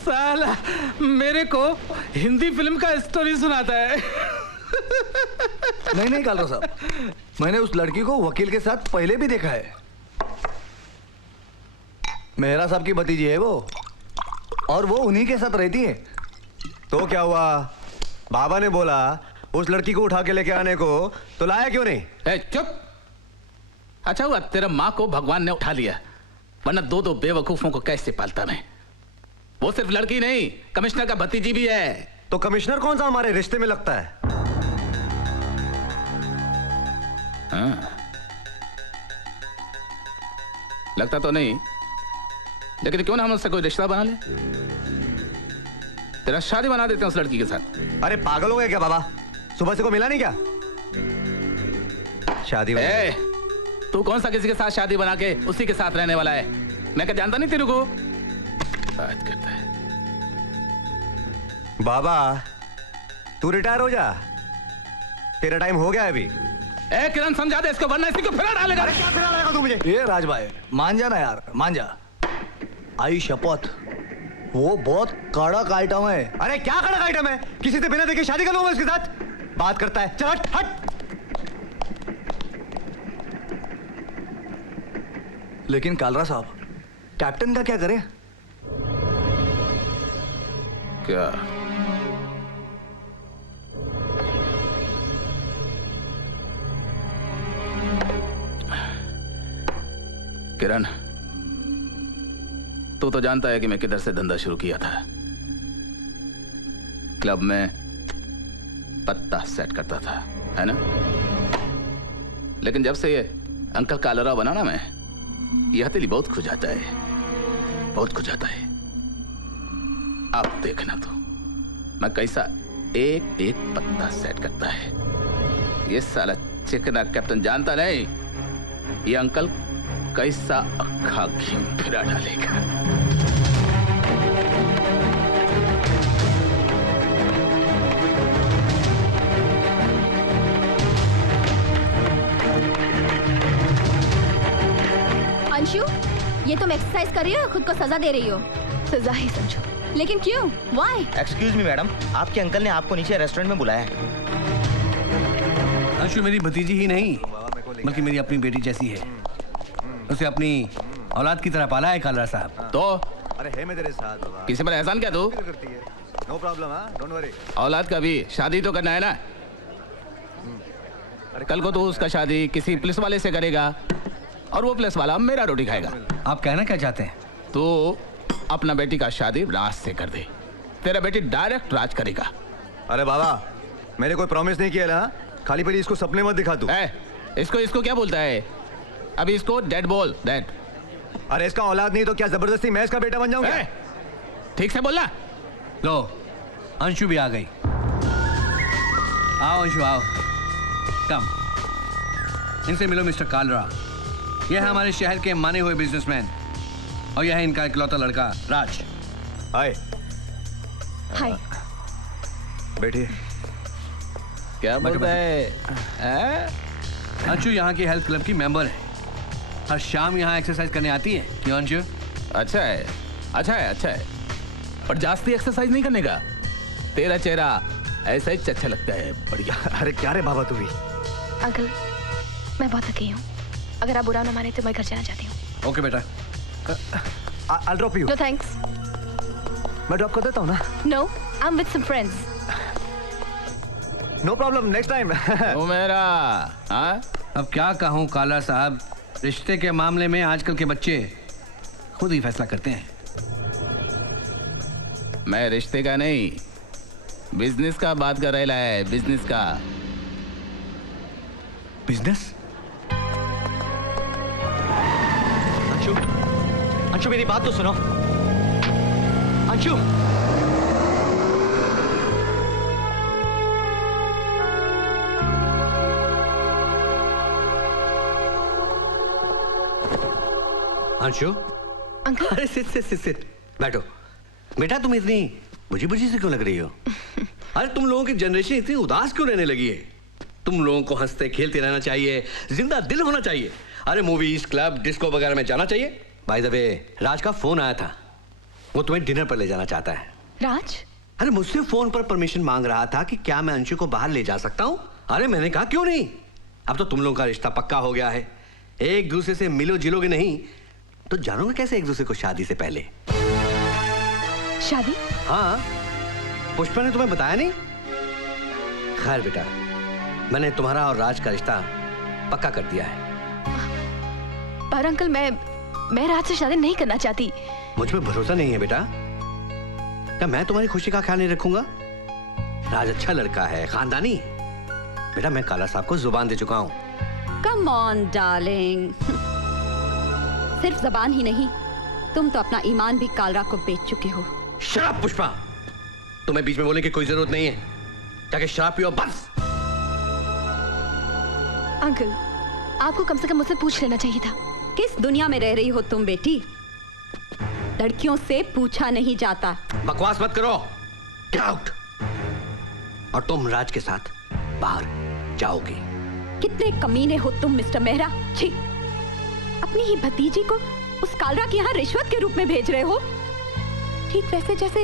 साला मेरे को हिंदी फिल्म का स्टोरी सुनाता है। नहीं कालरा साहब, मैंने उस लड़की को वकील के साथ पहले भी देखा है। मेहरा साहब की भतीजी है वो, और वो उन्हीं के साथ रहती है। तो क्या हुआ? बाबा ने बोला उस लड़की को उठा के लेके आने को, तो लाया क्यों नहीं? चुप। अच्छा हुआ तेरा माँ को भगवान ने उठा लिया, वरना दो दो बेवकूफों को कैसे पालता मैं। वो सिर्फ लड़की नहीं, कमिश्नर का भतीजी भी है। तो कमिश्नर कौन सा हमारे रिश्ते में लगता है? हाँ। लगता तो नहीं, लेकिन क्यों ना हम उससे कोई रिश्ता बना ले। तेरा शादी बना देते हैं उस लड़की के साथ। अरे पागल हो गए क्या बाबा? सुबह से को मिला नहीं क्या? शादी तू कौन सा किसी के साथ शादी बना के उसी के साथ रहने वाला है? मैं क्या जानता नहीं तेरे को? बात करता है। बाबा तू रिटायर हो जा, तेरा टाइम हो गया है अभी। किरण समझा दे इसको, वरना इसी को फिरा डालेगा। अरे क्या फिरा डालेगा तू मुझे? ये राज भाई मान जा ना यार, मान जा। आई शपथ, वो बहुत कड़क आइटम है। अरे क्या कड़क आइटम है? किसी से बिना देखे शादी कर लूंगा उसके साथ? बात करता है, चल हट हट। लेकिन कालरा साहब, कैप्टन का क्या करें? क्या? किरण, तू तो जानता है कि मैं किधर से धंधा शुरू किया था। क्लब में पत्ता सेट करता था, है ना? लेकिन जब से ये अंकल कालरा बना ना, मैं यह हथेली बहुत खुजाता है, बहुत खुजाता है। अब देखना तो मैं कैसा एक एक पत्ता सेट करता है। ये साला चिकना कैप्टन जानता नहीं ये अंकल कैसा अक्खा घी फिरा डालेगा। अंशु, ये तुम एक्सरसाइज कर रही हो या खुद को सजा दे रही हो? सजा ही समझो। लेकिन क्यों? Why? एक्सक्यूज मी मैडम, आपके अंकल ने आपको नीचे रेस्टोरेंट में बुलाया है। अंशु मेरी भतीजी ही नहीं, बल्कि मेरी अपनी बेटी जैसी है। उसे अपनी औलाद की तरह पाला है कालरा साहब। तो अरे है मैं तेरे साथ बाबा। किसी पर एहसान क्या तू? No problem, don't worry. औलाद का भी शादी तो करना है ना। कल को तो उसका शादी किसी पुलिस वाले से करेगा और वो पुलिस वाला मेरा रोटी खाएगा। आप कहना क्या चाहते हैं? तो अपना बेटी का शादी राज से कर दे, तेरा बेटी डायरेक्ट राज करेगा। अरे बाबा मैंने कोई प्रॉमिस नहीं किया ना, खाली पहले इसको सपने मत दिखा तू। इसको क्या बोलता है? अभी इसको डेड बोल, डेड। अरे इसका औलाद नहीं तो क्या जबरदस्ती मैं इसका बेटा बन जाऊंगा? ठीक से बोलना। लो अंशु भी आ गई। आओ अंशु आओ, कम। इनसे मिलो मिस्टर कालरा। यह है हमारे शहर के माने हुए बिजनेसमैन और यह है इनका इकलौता लड़का राज। हाय। हाय। बैठिए। क्या बोलता है? अंशु यहाँ की हेल्थ क्लब की मेंबर है, हर शाम यहाँ एक्सरसाइज करने आती है। क्यों अंशु? अच्छा है, अच्छा है, अच्छा है, पर जास्ती एक्सरसाइज नहीं करने का। तेरा चेहरा ऐसा ही अच्छा लगता है, बढ़िया। अरे क्या रे बाबा तू भी? अंकल, मैं बहुत थकी हूँ, अगर आप बुरा ना माने तो मैं घर जाना चाहती हूँ। ओके बेटा। I'll drop you. No thanks. मैं ड्रॉप कर देता हूँ ना। No, I am with some friends. No problem, next time. ओ मेरा, हाँ? अब क्या कहूँ काला साहब, रिश्ते के मामले में आजकल के बच्चे खुद ही फैसला करते हैं। मैं रिश्ते का नहीं, बिजनेस का बात कर रहा है, बिजनेस का। बिजनेस? अंशु, अंशु मेरी बात तो सुनो। अंशु, अंशु। अंकल। अरे सिट बैठो। बेटा तुम इतनी बुझी बुझी से क्यों लग रही हो? अरे तुम लोगों की जनरेशन इतनी उदास क्यों रहने लगी है? तुम लोगों को हंसते खेलते रहना चाहिए, जिंदा दिल होना चाहिए। अरे मूवीज, क्लब, डिस्को वगैरह में जाना चाहिए। बाय द वे, राज का फोन आया था, वो तुम्हें डिनर पर ले जाना चाहता है। राज? अरे मुझसे फोन पर परमिशन मांग रहा था कि क्या मैं अंशु को बाहर ले जा सकता हूं। अरे मैंने कहा क्यों नहीं, अब तो तुम लोगों का रिश्ता पक्का हो गया है। एक दूसरे से मिलो जिलोगे नहीं तो जानोगे कैसे एक दूसरे को शादी से पहले। शादी? हाँ, पुष्पा ने तुम्हें बताया नहीं? खैर बेटा, मैंने तुम्हारा और राज का रिश्ता पक्का कर दिया है। पर अंकल, मैं राज से शादी नहीं करना चाहती। मुझ पे भरोसा नहीं है बेटा? क्या मैं तुम्हारी खुशी का ख्याल नहीं रखूंगा? राज अच्छा लड़का है, खानदानी। बेटा मैं काला साहब को जुबान दे चुका हूँ। कम ऑन डार्लिंग, सिर्फ जबान ही नहीं, तुम तो अपना ईमान भी कालरा को बेच चुके हो। शराब पुष्पा, तुम्हें बीच में बोलने की कोई जरूरत नहीं है। जाके शराब पियो बस। अंकल, आपको कम से कम मुझसे पूछ लेना चाहिए था। किस दुनिया में रह रही हो तुम बेटी? लड़कियों से पूछा नहीं जाता। बकवास मत करो, गेट आउट। और तुम राज के साथ बाहर जाओगी। कितने कमीने हो तुम मिस्टर मेहरा। छी, अपनी ही भतीजी को उस कालरा के यहाँ रिश्वत के रूप में भेज रहे हो, ठीक वैसे जैसे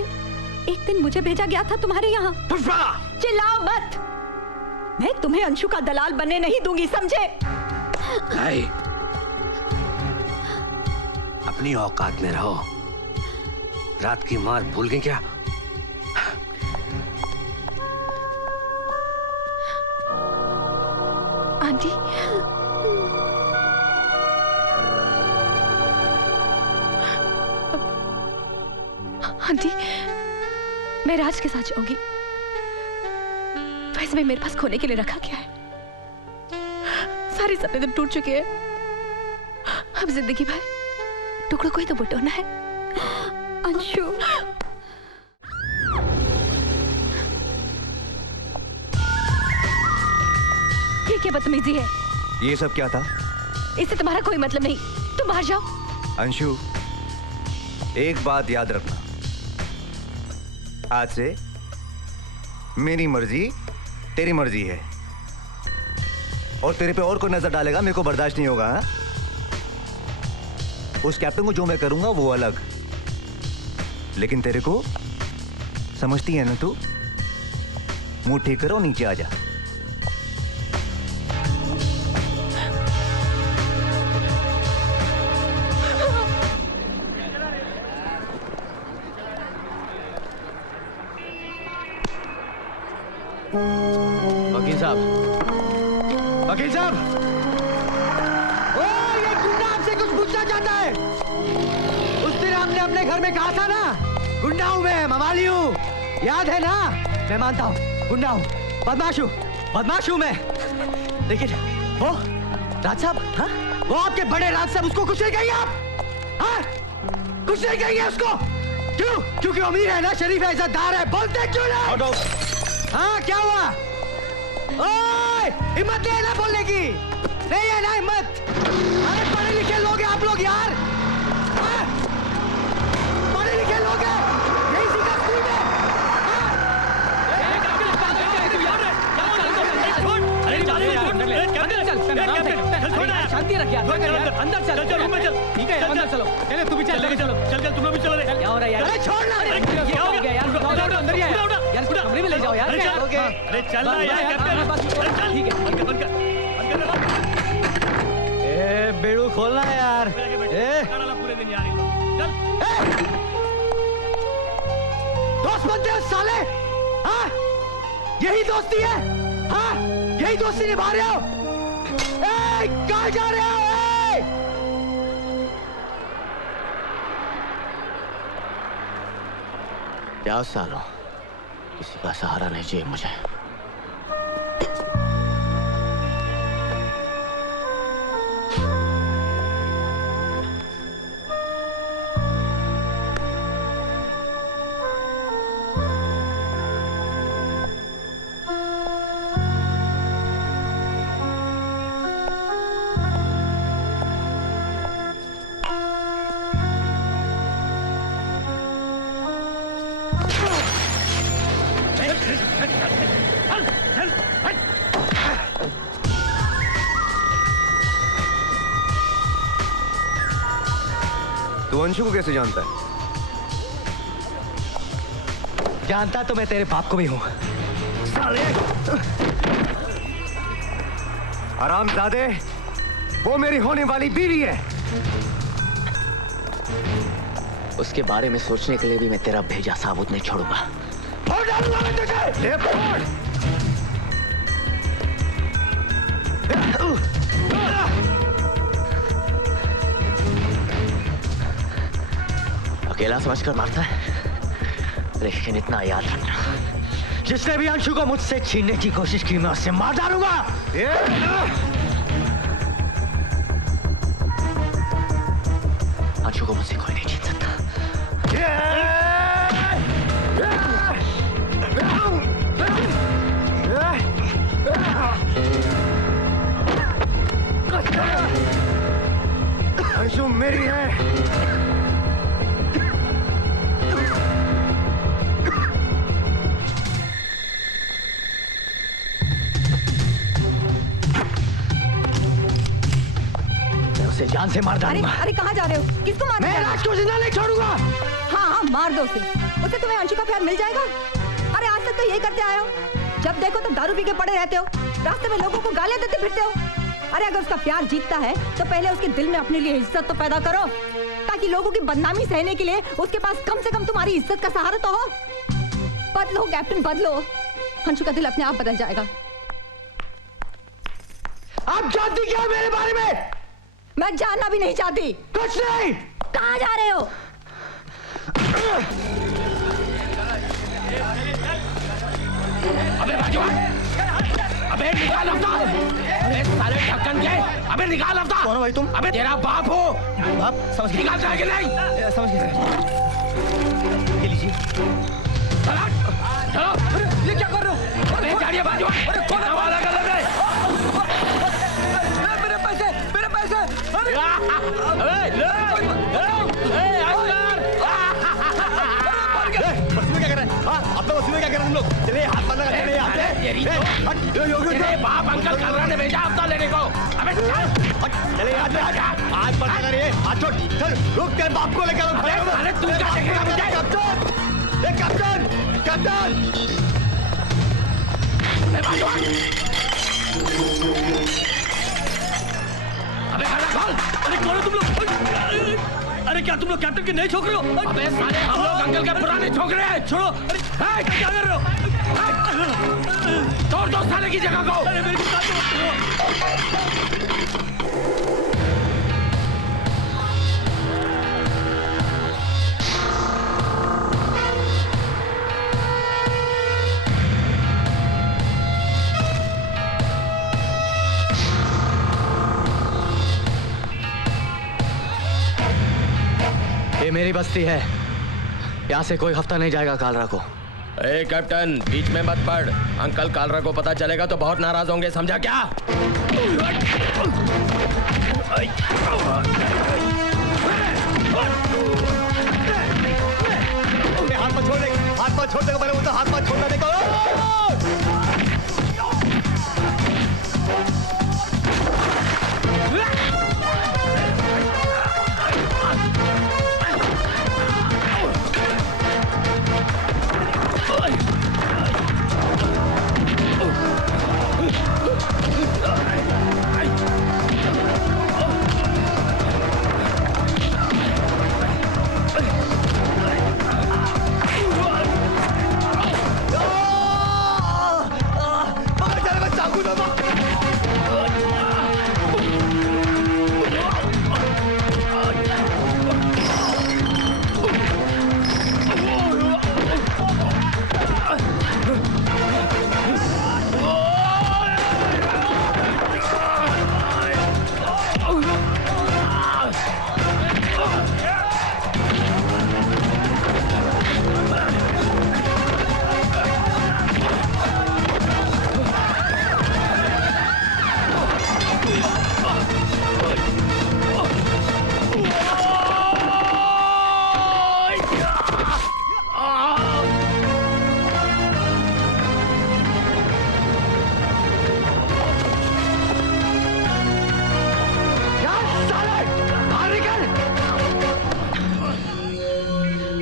एक दिन मुझे भेजा गया था तुम्हारे यहाँ। पुष्पा! चिल्लाओ मत, मैं तुम्हें अंशु का दलाल बनने नहीं दूंगी, समझे? अपनी औकात में रहो। रात की मार भूल गई क्या? आंटी, आंटी, मैं राज के साथ जाऊंगी। वैसे भी मेरे पास खोने के लिए रखा क्या है? सारे सपने तो टूट चुके हैं। अब जिंदगी भर टुकड़ों को ही तो बटोरना है। अंशु, ये क्या बदतमीजी है? ये सब क्या था? इससे तुम्हारा कोई मतलब नहीं, तुम बाहर जाओ। अंशु, एक बात याद रखना, आज से मेरी मर्जी तेरी मर्जी है, और तेरे पे और कोई नजर डालेगा मेरे को बर्दाश्त नहीं होगा। हा? उस कैप्टन को जो मैं करूंगा वो अलग, लेकिन तेरे को समझती है ना तू? मुंह ठीक करो, नीचे आ जा। वकील साहब, वकील साहब, ओ ये गुंडा आपसे कुछ पूछना चाहता है। उस दिन आपने अपने घर में कहा था ना, गुंडा हूं मैं, मवाली हूं, याद है ना? मैं मानता हूं, गुंडा हूं, बदमाश हूं मैं, लेकिन वो राज साहब, हाँ? वो आपके बड़े राज साहब, उसको कुछ नहीं कहिए आप, हाँ? कुछ नहीं कहिए उसको। क्यों? क्योंकि अमीर है ना, शरीफ है, इज्जतदार है, बोलते क्यों नहीं? हाँ, क्या हुआ? ओए, हिम्मत नहीं है ना बोलने की? नहीं है ना हिम्मत? अरे पढ़े लिखे लोग हैं आप लोग यार, हाँ? पढ़े लिखे लोग हैं, यही सीखा स्कूल में, हाँ? शांति रख यार, अंदर चल, ठीक है, अंदर चलो, चले तू भी चल, चल तुम लोग भी चलो। क्या हो रहा है यार? अरे छोड़ना, क्या हो गया यार? अंदर ही यार, कमरे में ले जाओ यार। अरे चल ना यार, ठीक है। ए बेड़ू खोलना यार, पूरे दिन यार, दोस्त बनते हो साले, हाँ? यही दोस्ती है, हाँ? यही दोस्ती निभा रहे हो? ए, कहाँ जा रहे हो? क्या सालों, किसी का सहारा नहीं चाहिए मुझे। तू अंशु को कैसे जानता है? जानता तो मैं तेरे बाप को भी हूं। साले! हरामजादे, वो मेरी होने वाली बीवी है। उसके बारे में सोचने के लिए भी मैं तेरा भेजा साबुत नहीं छोड़ूंगा। फोड़ डालूंगा मैं तुझे। ले फोड़। अकेला समझकर मारता है, लेकिन इतना याद रखना, जिसने भी अंशु को मुझसे छीनने की कोशिश की मैं उससे मार डालूंगा। अंशु को मुझसे कोई नहीं छीन सकता। अंशु मेरी है। उसे जान से मार डालूंगा। अरे कहाँ जा रहे हो? किसको मार? मैं राज को जिंदा नहीं छोड़ूंगा। हाँ मार दो उसे। उसे तुम्हें अंशु का प्यार मिल जाएगा। अरे आज तक तो यही करते आए हो, जब देखो तो दारू पी के पड़े रहते हो, रास्ते में लोगों को गालियां देते फिरते हो। अरे अगर उसका प्यार जीतता है तो पहले उसके दिल में अपने लिए इज्जत तो पैदा करो, ताकि लोगों की बदनामी सहने के लिए उसके पास कम से कम तुम्हारी इज्जत का सहारा तो हो। बदलो कैप्टन बदलो, अंशु का दिल अपने आप बदल जाएगा। आप जानती क्या है मेरे बारे में? मैं जानना भी नहीं चाहती। कुछ नहीं। कहाँ जा रहे हो? अबे अबे निकाल अवतार! अबे साले ढक्कन के! अबे निकाल अवतार! कौन हो भाई तुम? अबे तेरा बाप हो! बाप समझ गए। निकाल जाए कि नहीं? समझ गए। ये लीजिए। चलो! ये क्या कर रहे हो? अबे जाड़िए बाजू! अरे कौन वाला गलत है? मेरे पैसे! मेरे पैसे! अबे बस में क्या कर रहे हैं? हाँ, आप लोग बस में क्या कर रहे हैं तुम लोग? चलिए हाथ बंद लगा चलिए यहाँ पे। तेरे बाप अंकल कालरा ने भेजा अवतार लेने को। अबे चले यहाँ पे हाथ बंद लगा रही है। हाथ छोड़। चल रुक, तेरे बाप को लेकर अरे तू क्या देखेगा मुझे? कैप्टन! कैप्टन! अबे खाना खोल! अरे कौन हो तुम लोग? अरे क्या तुम लोग कैप्टन के नए छोकरे हो? अबे साले हम लोग अंकल के पुराने छोकरे हैं। छोड़ो। अरे क्या कर रहे हो? तोड़ दो साले की जगह को। अरे मेरी बात तो ये मेरी बस्ती है, यहाँ से कोई हफ्ता नहीं जाएगा कालरा को। ए कैप्टन, बीच में मत पड़। अंकल कालरा को पता चलेगा तो बहुत नाराज होंगे, समझा क्या? हाथ मत छोड़ दे, हाथ मत छोड़ दे, पहले बोलता हाथ मत छोड़ना देखो।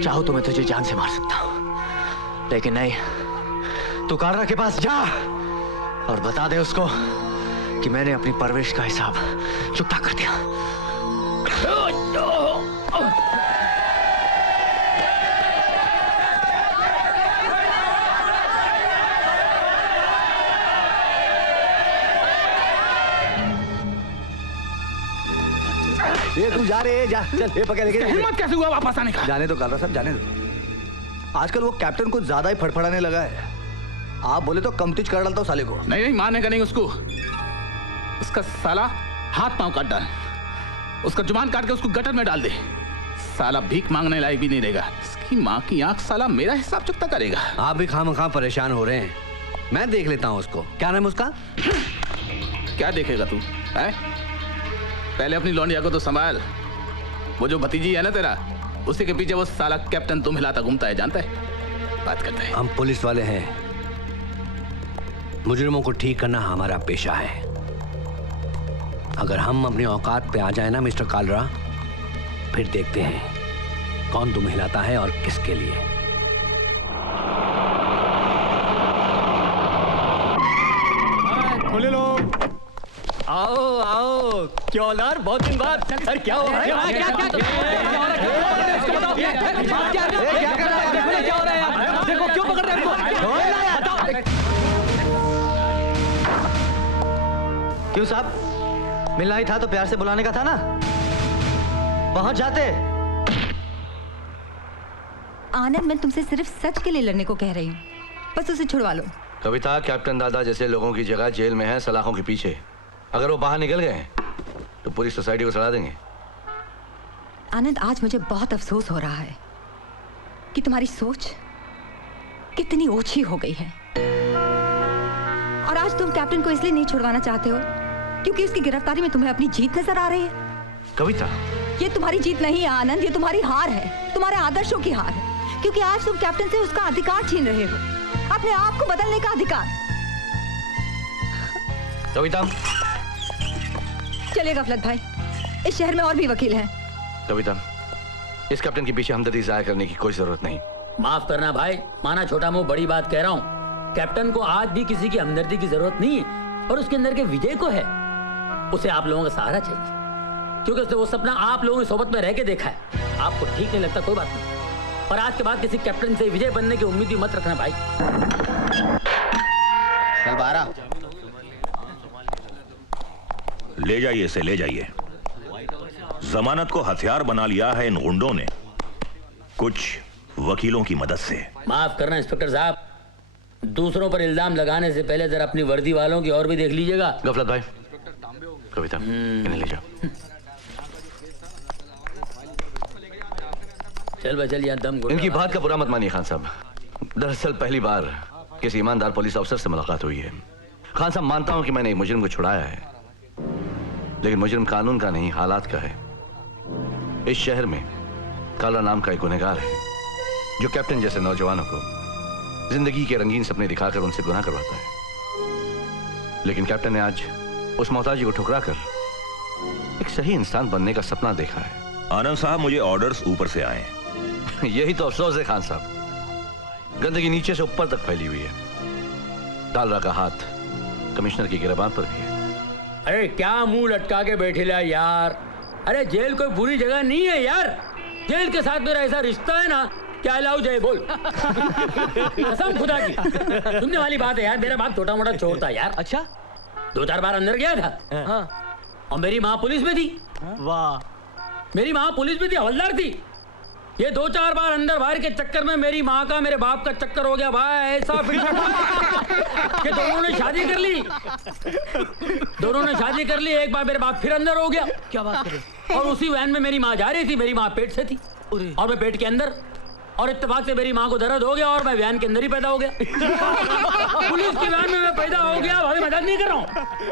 चाहो तो मैं तुझे जान से मार सकता हूं, लेकिन नहीं, तू कालरा के पास जा और बता दे उसको कि मैंने अपनी परवरिश का हिसाब चुकता कर दिया। ये तू जा रे, जा चल, ये पकड़ लेके हिम्मत कैसे हुआ वापस आने का? जाने दो कालरा साहब, जाने दो। आजकल वो कैप्टन को ज्यादा ही फड़फड़ाने लगा है। आप बोले तो कमतिज कर डालता हूँ साले को। नहीं नहीं, मारने का नहीं उसको। उसका साला हाथ पांव काट डाल, उसका जुबान काट के उसको गटर में डाल दे। साला भीख मांगने लायक भी नहीं रहेगा। इसकी माँ की आंख साला मेरा हिसाब चुकता करेगा। आप भी खामखा परेशान हो रहे हैं, मैं देख लेता हूँ उसको। क्या नाम है उसका? क्या देखेगा तू है? पहले अपनी लौंडिया को तो संभाल। वो जो भतीजी है ना तेरा, उसी के पीछे वो साला कैप्टन तुम हिलाता घूमता है, जानता है? बात करते हैं। हम पुलिस वाले हैं, मुजरिमों को ठीक करना हमारा पेशा है। अगर हम अपनी औकात पे आ जाए ना मिस्टर कालरा, फिर देखते हैं कौन दुम हिलाता है और किसके लिए। खोले लो। आओ आओ, क्या यार, बहुत दिन बाद। सर क्या हो रहा है? क्या हो रहा है यार? देखो क्यों पकड़ रहे हैं? क्यों साहब, मिलना ही था तो प्यार से बुलाने का था ना, पहुंच जाते। आनंद, मैं तुमसे सिर्फ सच के लिए लड़ने को कह रही हूँ, बस उसे छुड़वा लो। कविता, कैप्टन दादा जैसे लोगों की जगह जेल में है, सलाखों के पीछे। अगर वो बाहर निकल गए तो पूरी सोसाइटी को सड़ा देंगे। आनंद, आज मुझे बहुत अफसोस हो रहा है कि तुम्हारी सोच कितनी ओछी हो गई है। और आज तुम कैप्टन को इसलिए नहीं छुड़वाना चाहते हो क्योंकि उसकी गिरफ्तारी में तुम्हें अपनी जीत नजर आ रही है। कविता, ये तुम्हारी जीत नहीं है आनंद, ये तुम्हारी हार है, तुम्हारे आदर्शों की हार है। क्योंकि आज तुम कैप्टन से उसका अधिकार छीन रहे हो, अपने आप को बदलने का अधिकार। कविता, चलिए गफलत भाई, इस शहर में और भी वकील हैं। कविता, इस कैप्टन के पीछे हमदर्दी जाहिर करने की कोई जरूरत नहीं। माफ करना भाई, माना छोटा मुंह बड़ी बात कह रहा हूँ। कैप्टन को आज भी किसी की हमदर्दी की जरूरत नहीं है, और उसके अंदर के विजय को है। उसे आप लोगों का सहारा चाहिए, क्योंकि उसने वो सपना आप लोगों की सोबत में रह के देखा है। आपको ठीक नहीं लगता, कोई बात नहीं, पर आज के बाद किसी कैप्टन से विजय बनने की उम्मीद भी मत रखना भाई। चल 12 ले जाइए इसे, ले जाइए। जमानत को हथियार बना लिया है इन गुंडों ने, कुछ वकीलों की मदद से। माफ करना इंस्पेक्टर साहब, दूसरों पर इल्जाम लगाने से पहले जरा अपनी वर्दी वालों की और भी देख लीजिएगा। गफलत भाई, कविता, इन्हें ले जाओ। चल भाई चल, यहाँ दम घुट। इनकी बात का बुरा मत मानिए खान साहब। दरअसल पहली बार किसी ईमानदार पुलिस अफसर से मुलाकात हुई है। खान साहब, मानता हूं कि मैंने एक मुजरिम को छुड़ाया है, लेकिन मुजरिम कानून का नहीं, हालात का है। इस शहर में काला नाम का एक गुनहगार है जो कैप्टन जैसे नौजवानों को जिंदगी के रंगीन सपने दिखाकर उनसे गुनाह करवाता है। लेकिन कैप्टन ने आज उस मोहताजी को ठुकरा कर एक सही इंसान बनने का सपना देखा है। आनंद साहब, मुझे ऑर्डर्स ऊपर से आए। यही तो अफसोस है खान साहब, गंदगी नीचे से ऊपर तक फैली हुई है। कालरा का हाथ कमिश्नर की गिरबान पर भी है। अरे क्या मुंह लटका के बैठे ला यार। अरे जेल कोई बुरी जगह नहीं है यार, जेल के साथ मेरा ऐसा रिश्ता है ना, क्या लाओ जय बोल। कसम खुदा की सुनने वाली बात है यार। मेरा बाप छोटा मोटा चोर था यार। अच्छा, 2-4 बार अंदर गया था। हाँ। और मेरी माँ पुलिस में थी। वाह, मेरी माँ पुलिस में थी, हवलदार थी। ये 2-4 बार अंदर बाहर के चक्कर में मेरी माँ का मेरे बाप का चक्कर हो गया भाई। ऐसा कि दोनों ने शादी कर ली। दोनों ने शादी कर ली, एक बार मेरे बाप फिर अंदर हो गया। क्या बात कर। और उसी वैन में मेरी माँ जा रही थी। मेरी माँ पेट से थी और मैं पेट के अंदर, और इत्तेफाक से मेरी माँ को दर्द हो गया और मैं वैन के अंदर ही पैदा हो गया। पुलिस की वैन में मैं पैदा हो गया भाई, मजाक नहीं कर रहा हूँ।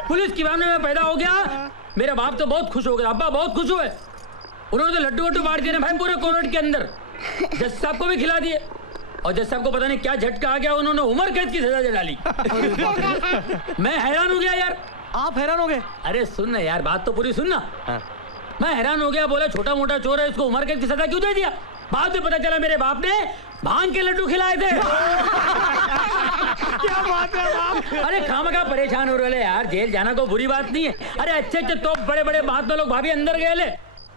पुलिस की वैन में मैं पैदा हो गया। मेरा बाप तो बहुत खुश हो गया, अब्बा बहुत खुश हुए। उन्होंने तो लड्डू वड्डू बांट दिए भाई पूरे कॉरिडोर के अंदर। जज साहब को भी खिला दिए, और जज साहब को पता नहीं क्या झटका आ गया, उन्होंने उम्र कैद की सजा दे डाली। मैं हैरान हो गया यार। आप हैरान हो गए? अरे सुन ना यार, बात तो पूरी सुनना। मैं हैरान हो गया, बोला छोटा मोटा चोर है, इसको उम्र कैद की सजा क्यों दे दिया? बाद में पता चला मेरे बाप ने भांग के लड्डू खिलाए थे। क्या बात है बाप? अरे खामखा परेशान हो रहे यार, जेल जाना तो बुरी बात नहीं है। अरे अच्छे अच्छे तो बड़े बड़े महात्मा लोग भाभी अंदर गए ले।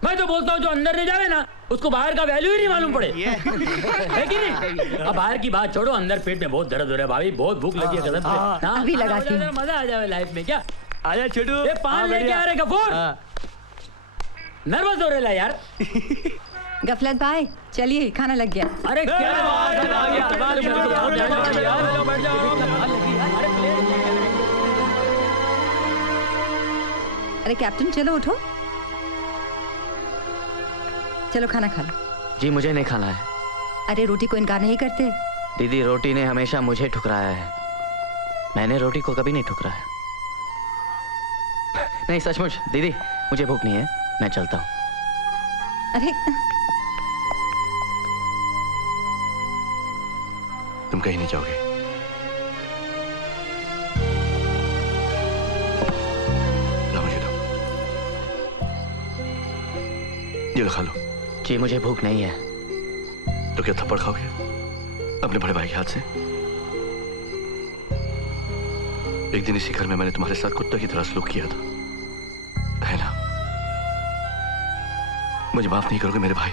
मैं तो बोलता हूँ जो अंदर नहीं जावे ना उसको बाहर का वैल्यू ही नहीं मालूम पड़े। है कि नहीं? अब बाहर की बात छोड़ो, अंदर पेट में बहुत दर्द हो रहा है भाभी, बहुत भूख लगी है कसम से। अभी लगाती हूँ। मजा आ जाए लाइफ में। क्या आजा छोटू। ये पान लेके आ रहे गफूर, नर्वस हो रहे ला यार। गफलत भाई चलिए खाना लग गया। अरे क्या बात है, आ गया। बैठ जाओ। अरे कैप्टन चलो उठो, चलो खाना खा लो। जी मुझे नहीं खाना है। अरे रोटी को इनकार नहीं करते। दीदी रोटी ने हमेशा मुझे ठुकराया है, मैंने रोटी को कभी नहीं ठुकराया। नहीं सचमुच दीदी मुझे भूख नहीं है, मैं चलता हूँ। अरे तुम कहीं नहीं जाओगे? ला मुझे दो, ये लो खा लो। जी मुझे भूख नहीं है। तो क्या थप्पड़ खाओगे अपने बड़े भाई के हाथ से? एक दिन इसी घर में मैंने तुम्हारे साथ कुत्ते की तरह सलूक किया था, है ना? मुझे माफ नहीं करोगे मेरे भाई?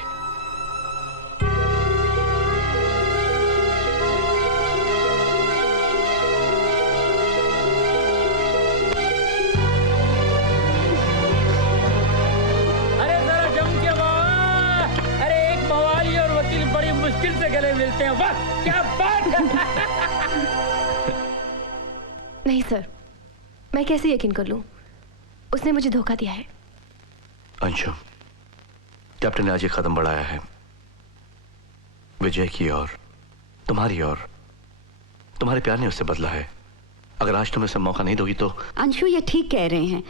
अरे जरा जम के बाबा, अरे एक मवाली और वकील बड़ी मुश्किल से गले मिलते हैं। वाह क्या बात है। नहीं सर, मैं कैसे यकीन कर लूं? उसने मुझे धोखा दिया है। अंशु, कैप्टन ने आज एक कदम बढ़ाया है विजय की और तुम्हारी और तुम्हारे प्यार ने उससे बदला है। अगर आज तुम इसे मौका नहीं दोगी तो। अंशु ये ठीक कह रहे हैं,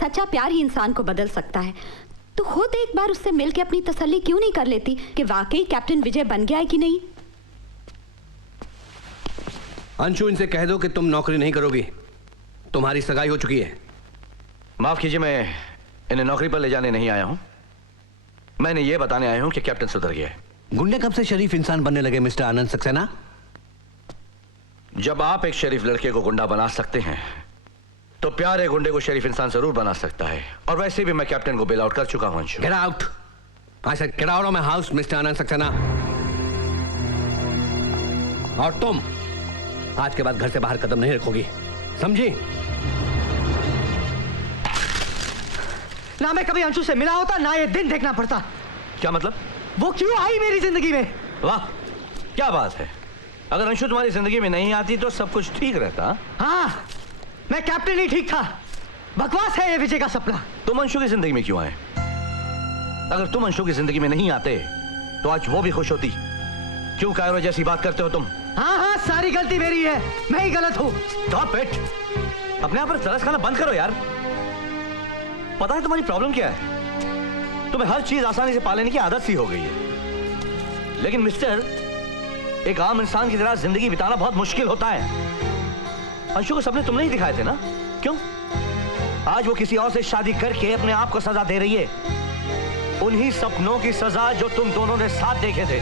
सच्चा प्यार ही इंसान को बदल सकता है। तो खुद एक बार उससे मिलकर अपनी तसल्ली क्यों नहीं कर लेती कि वाकई कैप्टन विजय बन गया है कि नहीं? अंशु इनसे कह दो कि तुम नौकरी नहीं करोगी, तुम्हारी सगाई हो चुकी है। माफ कीजिए, मैं इन्हें नौकरी पर ले जाने नहीं आया हूं, मैंने ये बताने आया हूं कि कैप्टन सुधर गया है। गुंडे कब से शरीफ इंसान बनने लगे मिस्टर आनंद सक्सेना? जब आप एक शरीफ लड़के को गुंडा बना सकते हैं तो प्यारे गुंडे को शरीफ इंसान जरूर बना सकता है। और वैसे भी मैं कैप्टन को बेल आउट कर चुका हूं। Anshu, get out. I said get out of my house mister Anand Saxena. और तुम आज के बाद घर से बाहर कदम नहीं रखोगी, समझी? ना मैं कभी अंशु से मिला होता, ना ये दिन देखना पड़ता। क्या मतलब? वो क्यों आई मेरी जिंदगी में? वाह क्या बात है, अगर अंशु तुम्हारी जिंदगी में नहीं आती तो सब कुछ ठीक रहता। हाँ, मैं कैप्टन ही ठीक था। बकवास है ये विजय का सपना। तुम अंशु की जिंदगी में क्यों आए? अगर तुम अंशु की जिंदगी में नहीं आते तो आज वो भी खुश होती। क्यों कायरो जैसी बात करते हो तुम? हाँ हाँ, सारी गलती मेरी है, मैं ही गलत हूँ। स्टॉप इट, अपने आप पर तरस खाना बंद करो यार। पता है तुम्हारी प्रॉब्लम क्या है? तुम्हें हर चीज आसानी से पा लेने की आदत सी हो गई है। लेकिन मिस्टर, एक आम इंसान की तरह जिंदगी बिताना बहुत मुश्किल होता है। अंशु को सपने तुमने ही दिखाए थे ना? क्यों आज वो किसी और से शादी करके अपने आप को सजा दे रही है? उन्हीं सपनों की सजा जो तुम दोनों ने साथ देखे थे।